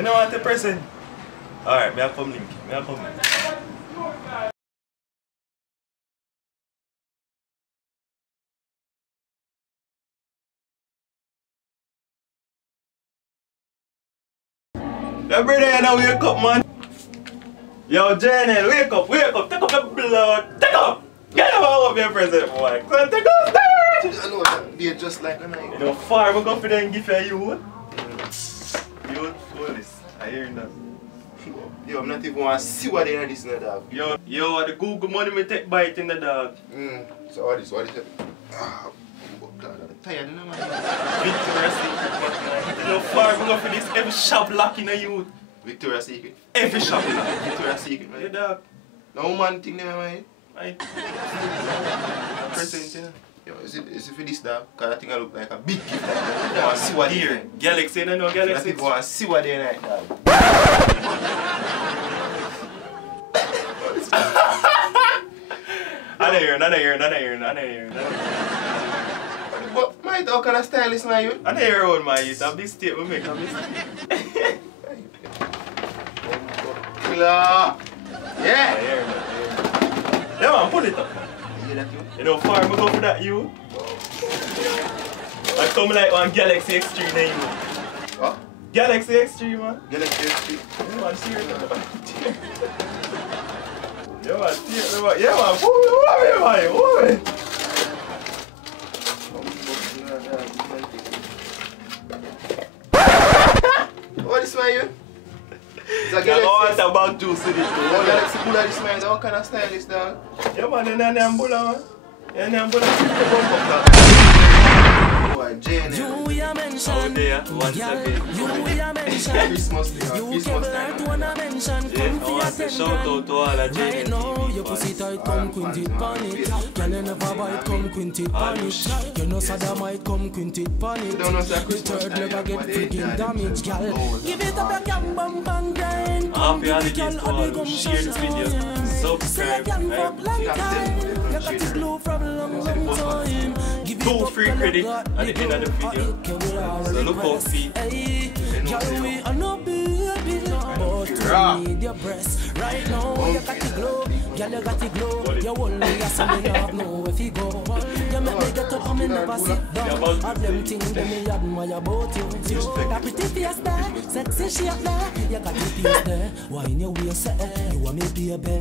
You know what the present? Alright, me a come link. Me a come link. Yo, brother, you know, wake up, man. Yo, jnel, wake up, take up the blood, take up! Get up your present, boy. Take up, I know that be just like a night. You know, far we go for them give you youth. Youth, hold this. I hear that. Yo, I'm not even want to see what they are this in the dog. Yo, the Google money me take bite in the dog. So what is it? Ah, God, I'm tired now, man. Victoria's Secret, man. You know, far we go for this every shop lock in the youth. Victoria's Secret. Every shop in the Victoria's Secret, man. Yeah, dog. No man thing there, man. Right. Present, you know. Yo, is it for this dog? Because I think I look like a big gift. I want to see what they are. Galaxy, you know Galaxy? I want to see what they are like, dog. Another year. But my dog kind of stylist, man, you. Another year old, man. You have this tape we make, have this. Killer. Yeah. Yeah, man, pull it up. You know, far we go for that, you. I come like one Galaxy Extreme, then you. What? Galaxy Extreme, man. Galaxy Extreme. Yeah, man, serious. Yeah, man, serious. Yeah, man, pull it, man. What is my you? It's a I want about juice in it, oh, Galaxy Bulla this man, what kind of style is that? yeah, man, then I'm Bulla, man. Yeah, I'm Bulla. Boy, jnel. Out there, once again. Christmas day, Christmas time. Yeah, I want to shout out to all the jnel your pussy tight, come quinted pan it. Can you never bite, come quinted pan it. You know sodomite, come quinted pan it. The third never get freaking damage, gal. Give it up, you can bum bang grind. Happy holidays to all who share the video. Subscribe. You got the glue from long time. Two free credit at the end of the video. So look out, see. Girl, we are no baby, but you need your breast. Right now, you got the glow. Girl, you got the glow. You only got something you have nowhere to go. You make me get up and me never sit down. All them things that me admire about you. That pretty face there, sexy shape there. You got the face there. Why in your waist, you want me baby?